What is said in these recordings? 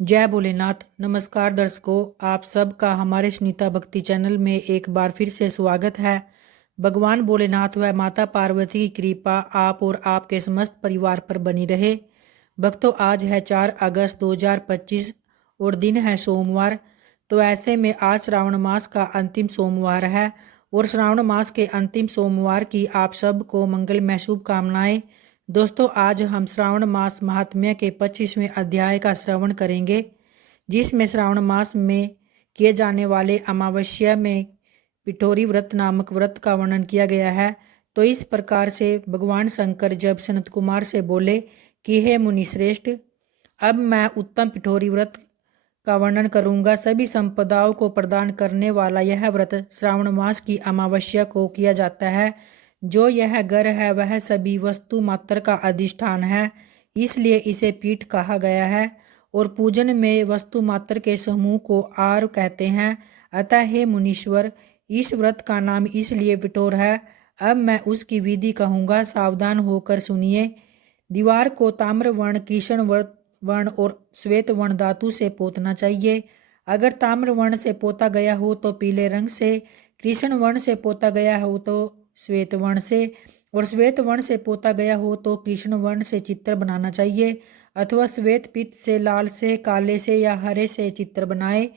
जय भोलेनाथ। नमस्कार दर्शकों, आप सबका हमारे सुनीता भक्ति चैनल में एक बार फिर से स्वागत है। भगवान भोलेनाथ व माता पार्वती की कृपा आप और आपके समस्त परिवार पर बनी रहे। भक्तों, आज है 4 अगस्त 2025 और दिन है सोमवार। तो ऐसे में आज श्रावण मास का अंतिम सोमवार है और श्रावण मास के अंतिम सोमवार की आप सबको मंगलमय शुभकामनाएं। दोस्तों, आज हम श्रावण मास महात्म्य के 25वें अध्याय का श्रवण करेंगे, जिसमें श्रावण मास में किए जाने वाले अमावस्या में पिठोरी व्रत नामक व्रत का वर्णन किया गया है। तो इस प्रकार से भगवान शंकर जब सनत कुमार से बोले कि हे मुनिश्रेष्ठ, अब मैं उत्तम पिठोरी व्रत का वर्णन करूंगा। सभी संपदाओं को प्रदान करने वाला यह व्रत श्रावण मास की अमावस्या को किया जाता है। जो यह घर है वह सभी वस्तु मात्र का अधिष्ठान है, इसलिए इसे पीठ कहा गया है और पूजन में वस्तु मात्र के समूह को आर कहते हैं। अतः हे मुनीश्वर, इस व्रत का नाम इसलिए पिठोर है। अब मैं उसकी विधि कहूँगा, सावधान होकर सुनिए। दीवार को ताम्र वर्ण, कृष्ण वर्ण और श्वेत वर्ण धातु से पोतना चाहिए। अगर ताम्र वर्ण से पोता गया हो तो पीले रंग से, कृष्ण वर्ण से पोता गया हो तो श्वेत वर्ण से और श्वेत वर्ण से पोता गया हो तो कृष्ण वर्ण से चित्र बनाना चाहिए, अथवा श्वेत पीत से, लाल से, काले से या हरे से चित्र बनाए।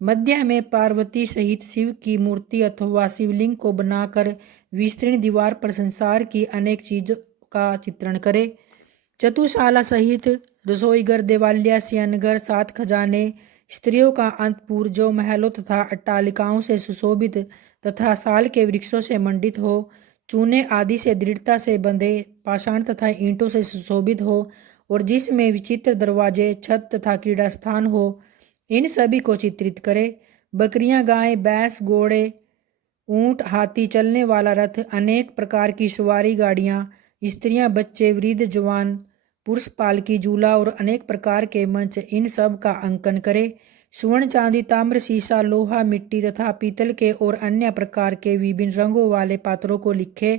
मध्य में पार्वती सहित शिव की मूर्ति अथवा शिवलिंग को बनाकर विस्तीर्ण दीवार पर संसार की अनेक चीजों का चित्रण करे। चतुशाला सहित रसोईघर, देवालय, शयनघर, 7 खजाने, स्त्रियों का अंतपुर जो महलों तथा अट्टालिकाओं से सुशोभित तथा साल के वृक्षों से मंडित हो, चूने आदि से दृढ़ता से बंधे पाषाण तथा ईंटों से सुशोभित हो और जिसमें विचित्र दरवाजे, छत तथा क्रीड़ा स्थान हो, इन सभी को चित्रित करे। बकरियां, गायें, भैंस, घोड़े, ऊंट, हाथी, चलने वाला रथ, अनेक प्रकार की सवारी गाड़ियां, स्त्रियां, बच्चे, वृद्ध, जवान, पुरुष, पालकी, झूला और अनेक प्रकार के मंच, इन सब का अंकन करे। स्वर्ण, चांदी, ताम्र, शीशा, लोहा, मिट्टी तथा पीतल के और अन्य प्रकार के विभिन्न रंगों वाले पात्रों को लिखे।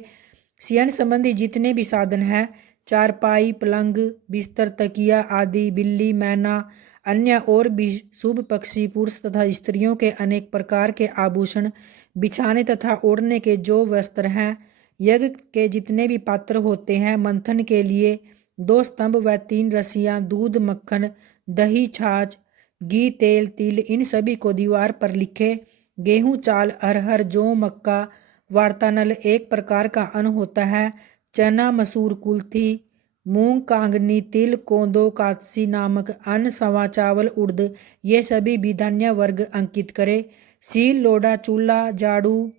शयन संबंधी जितने भी साधन हैं, चारपाई, पलंग, बिस्तर, तकिया आदि, बिल्ली, मैना, अन्य और भी शुभ पक्षी, पुरुष तथा स्त्रियों के अनेक प्रकार के आभूषण, बिछाने तथा ओढ़ने के जो वस्त्र हैं, यज्ञ के जितने भी पात्र होते हैं, मंथन के लिए 2 स्तंभ व 3 रस्सियां, दूध, मक्खन, दही, छाछ, घी, तेल, तिल, इन सभी को दीवार पर लिखे। गेहूं, चाल, अरहर, जौ, मक्का, वार्तानल एक प्रकार का अन्न होता है। चना, मसूर, कुल्थी, मूंग, कांगनी, तिल, कोंदो, कात्सी नामक अन्न, सवा, चावल, उड़द, ये सभी भी धान्य वर्ग अंकित करे। सील, लोढ़ा, चूल्हा, झाड़ू,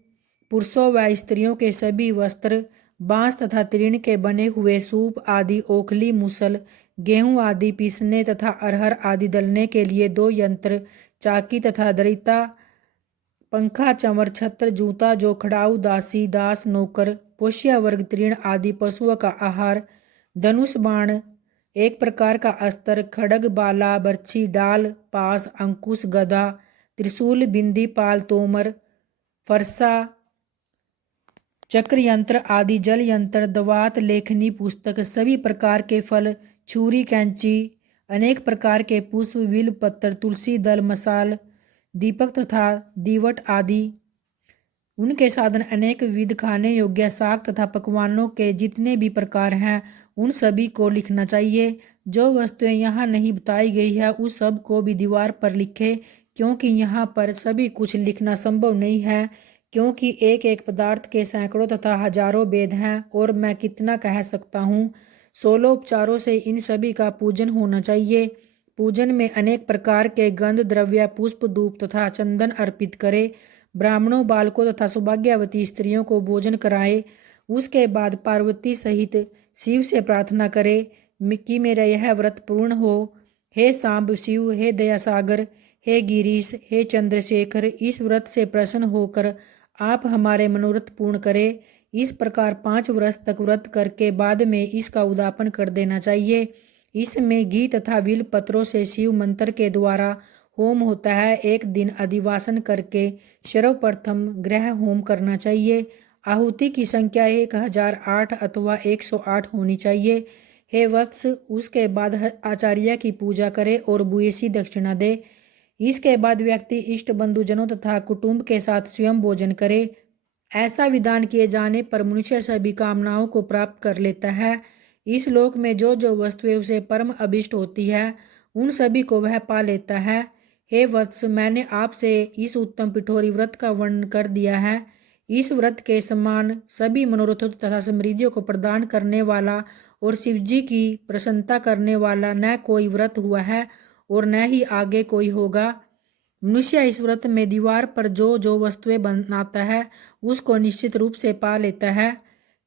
पुरुषों व स्त्रियों के सभी वस्त्र, बांस तथा तृण के बने हुए सूप आदि, ओखली, मुसल, गेहूं आदि पीसने तथा अरहर आदि दलने के लिए 2 यंत्र, चाकी तथा दरिता, पंखा, चंवर, छत्र, जूता, जो खड़ाऊ, दासी, दास, नौकर, पोष्य वर्ग, तृण आदि पशुओं का आहार, धनुष, बाण, एक प्रकार का अस्त्र, खड्ग, बाला, बर्छी, डाल, पास, अंकुश, गदा, त्रिशूल, बिंदी, पाल, तोमर, फरसा, चक्र यंत्र आदि, जल यंत्र, दवात, लेखनी, पुस्तक, सभी प्रकार के फल, छुरी, कैंची, अनेक प्रकार के पुष्प, बिल्व पत्र, तुलसी दल, मसाल, दीपक तथा दीवट आदि, उनके साधन, अनेक विध खाने योग्य साग तथा पकवानों के जितने भी प्रकार हैं, उन सभी को लिखना चाहिए। जो वस्तुएं यहाँ नहीं बताई गई है उस सब को भी दीवार पर लिखे, क्योंकि यहाँ पर सभी कुछ लिखना संभव नहीं है, क्योंकि एक एक पदार्थ के सैकड़ों तथा हजारों भेद हैं और मैं कितना कह सकता हूँ। 16 उपचारों से इन सभी का पूजन होना चाहिए। पूजन में अनेक प्रकार के गंध द्रव्य, पुष्प, धूप तथा चंदन अर्पित करे। ब्राह्मणों, बालकों तथा सौभाग्यवती स्त्रियों को भोजन कराए। उसके बाद पार्वती सहित शिव से प्रार्थना करे कि मेरा यह व्रत पूर्ण हो। हे सांब शिव, हे दयासागर, हे गिरीश, हे चंद्रशेखर, इस व्रत से प्रसन्न होकर आप हमारे मनोरथ पूर्ण करें। इस प्रकार 5 वर्ष तक व्रत करके बाद में इसका उद्यापन कर देना चाहिए। इसमें घी तथा बिल पत्रों से शिव मंत्र के द्वारा होम होता है। एक दिन अधिवासन करके सर्वप्रथम ग्रह होम करना चाहिए। आहुति की संख्या 1008 अथवा 108 होनी चाहिए। हे वत्स, उसके बाद आचार्य की पूजा करे और भूयसी दक्षिणा दे। इसके बाद व्यक्ति इष्ट बंधुजनों तथा कुटुंब के साथ स्वयं भोजन करे। ऐसा विधान किए जाने पर मनुष्य सभी कामनाओं को प्राप्त कर लेता है। इस लोक में जो जो वस्तुएं उसे परम अभिष्ट होती है, उन सभी को वह पा लेता है। हे वत्स, मैंने आपसे इस उत्तम पिठोरी व्रत का वर्णन कर दिया है। इस व्रत के समान सभी मनोरथों तथा समृद्धियों को प्रदान करने वाला और शिवजी की प्रसन्नता करने वाला न कोई व्रत हुआ है और न ही आगे कोई होगा। मनुष्य इस व्रत में दीवार पर जो जो वस्तुएं बनाता है, उसको निश्चित रूप से पा लेता है।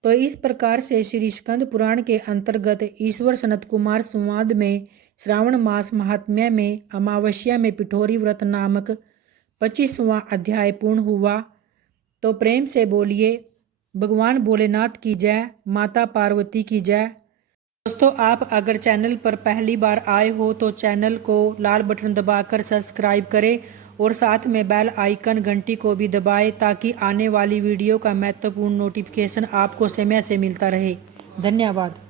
तो इस प्रकार से श्री स्कंद पुराण के अंतर्गत ईश्वर सनत कुमार संवाद में श्रावण मास महात्म्य में अमावस्या में पिठोरी व्रत नामक 25वां अध्याय पूर्ण हुआ। तो प्रेम से बोलिए भगवान भोलेनाथ की जय, माता पार्वती की जय। दोस्तों, आप अगर चैनल पर पहली बार आए हो तो चैनल को लाल बटन दबाकर सब्सक्राइब करें और साथ में बेल आइकन घंटी को भी दबाएं ताकि आने वाली वीडियो का महत्वपूर्ण नोटिफिकेशन आपको समय से मिलता रहे। धन्यवाद।